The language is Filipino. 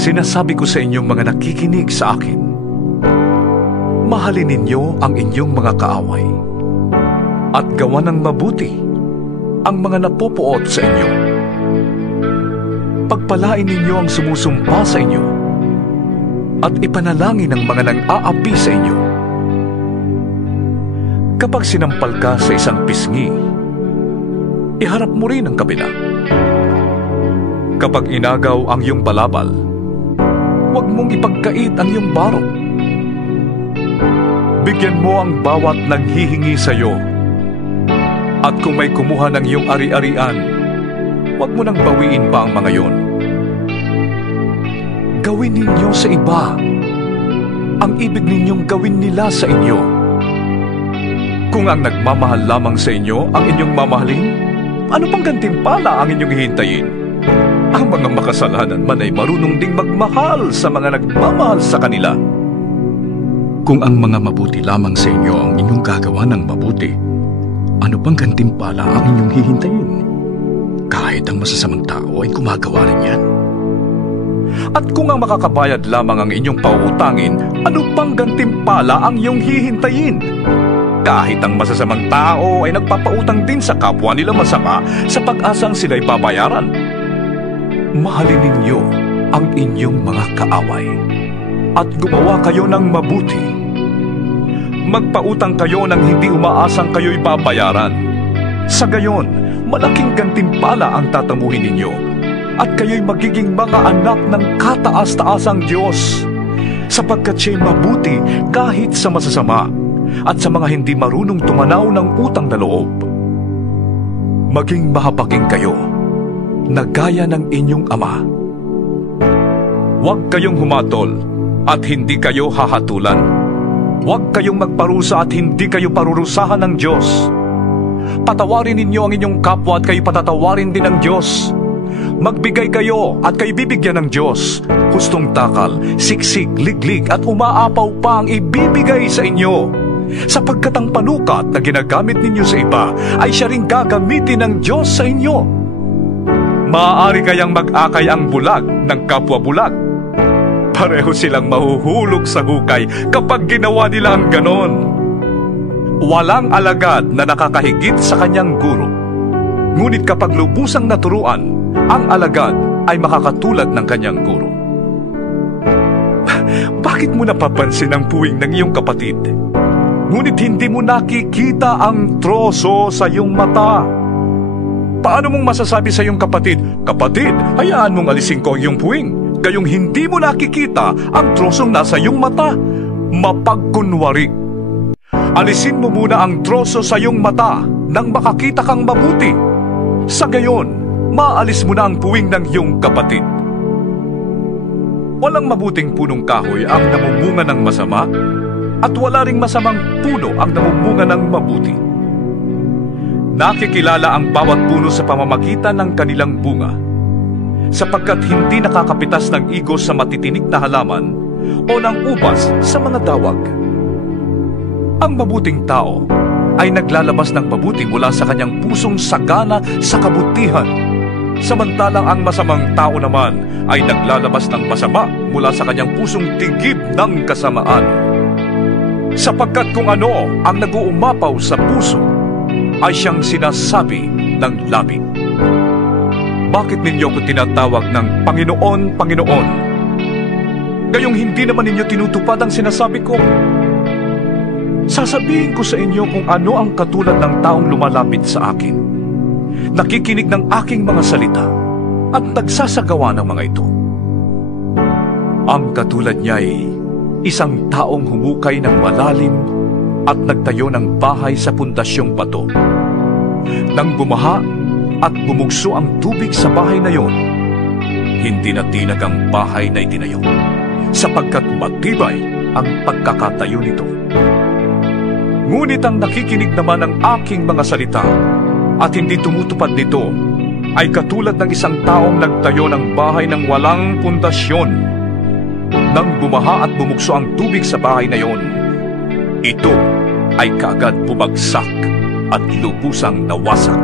Sinasabi ko sa inyong mga nakikinig sa akin, mahalin ninyo ang inyong mga kaaway at gawa ng mabuti ang mga napupuot sa inyo. Pagpalain ninyo ang sumusumpa sa inyo at ipanalangin ang mga nang-aapi sa inyo. Kapag sinampal ka sa isang pisngi, iharap mo rin ang kabila. Kapag inagaw ang iyong balabal, huwag mong ipagkait ang iyong barong. Bigyan mo ang bawat nanghihingi sa iyo. At kung may kumuha ng iyong ari-arian, huwag mo nang bawiin pa ang mga yon. Gawin ninyo sa iba ang ibig ninyong gawin nila sa inyo. Kung ang nagmamahal lamang sa inyo ang inyong mamahalin, ano pang gantimpala ang inyong hihintayin? Ang mga makasalanan man ay marunong ding magmahal sa mga nagmamahal sa kanila. Kung ang mga mabuti lamang sa inyo ang inyong gagawa ng mabuti, ano pang gantimpala ang inyong hihintayin? Kahit ang masasamang tao ay gumagawa rin yan. At kung ang makakabayad lamang ang inyong pauutangin, ano pang gantimpala ang iyong hihintayin? Kahit ang masasamang tao ay nagpapautang din sa kapwa nila masama sa pag-asang sila'y babayaran. Mahalin ninyo ang inyong mga kaaway at gumawa kayo ng mabuti. Magpautang kayo nang hindi umaasang kayo'y babayaran. Sa gayon, malaking gantimpala ang tatamuhin ninyo at kayo'y magiging mga anak ng kataas-taasang Diyos, sapagkat siya'y mabuti kahit sa masasama at sa mga hindi marunong tumanaw ng utang na loob. Maging mahabagin kayo na gaya ng inyong ama. Huwag kayong humatol at hindi kayo hahatulan. Huwag kayong magparusa at hindi kayo parurusahan ng Diyos. Patawarin ninyo ang inyong kapwa at kayo patatawarin din ng Diyos. Magbigay kayo at kayo bibigyan ng Diyos. Hustong takal, siksik, liglig at umaapaw pa ang ibibigay sa inyo. Sapagkat ang panukat na ginagamit ninyo sa iba ay siya ring gagamitin ng Diyos sa inyo. Maaari kayang mag-akay ang bulag ng kapwa bulag. Pareho silang mahuhulog sa hukay kapag ginawa nila ang ganon. Walang alagad na nakakahigit sa kanyang guro. Ngunit kapag lubusang naturuan, ang alagad ay makakatulad ng kanyang guro. Bakit mo napapansin ang puwing ng iyong kapatid? Ngunit hindi mo nakikita ang troso sa iyong mata. Paano mong masasabi sa iyong kapatid, "Kapatid, hayaan mong alisin ko ang iyong puwing," gayong hindi mo nakikita ang trosong nasa iyong mata? Mapagkunwari. Alisin mo muna ang troso sa iyong mata nang makakita kang mabuti. Sa gayon, maalis mo na ang puwing ng iyong kapatid. Walang mabuting punong kahoy ang namumunga ng masama, at wala ring masamang puno ang namumunga ng mabuti. Nakikilala ang bawat puno sa pamamagitan ng kanilang bunga, sapagkat hindi nakakapitas ng igos sa matitinik na halaman o ng ubas sa mga dawag. Ang mabuting tao ay naglalabas ng mabuti mula sa kanyang pusong sagana sa kabutihan, samantalang ang masamang tao naman ay naglalabas ng masama mula sa kanyang pusong tigib ng kasamaan. Sapagkat kung ano ang nag-uumapaw sa puso, ay siyang sinasabi ng labi. Bakit ninyo ko tinatawag ng Panginoon, Panginoon? Gayong hindi naman ninyo tinutupad ang sinasabi ko. Sasabihin ko sa inyo kung ano ang katulad ng taong lumalapit sa akin, nakikinig ng aking mga salita, at nagsasagawa ng mga ito. Ang katulad niya ay isang taong humukay ng malalim at nagtayo ng bahay sa pundasyong bato. Nang bumaha at bumugso ang tubig sa bahay na yon, hindi na tinag ang bahay na itinayo, sapagkat matibay ang pagkakatayo nito. Ngunit ang nakikinig naman ng aking mga salita at hindi tumutupad nito ay katulad ng isang taong nagtayo ng bahay ng walang pundasyon. Nang bumaha at bumugso ang tubig sa bahay na yon, ito ay kaagad bumagsak at lubusang nawasak.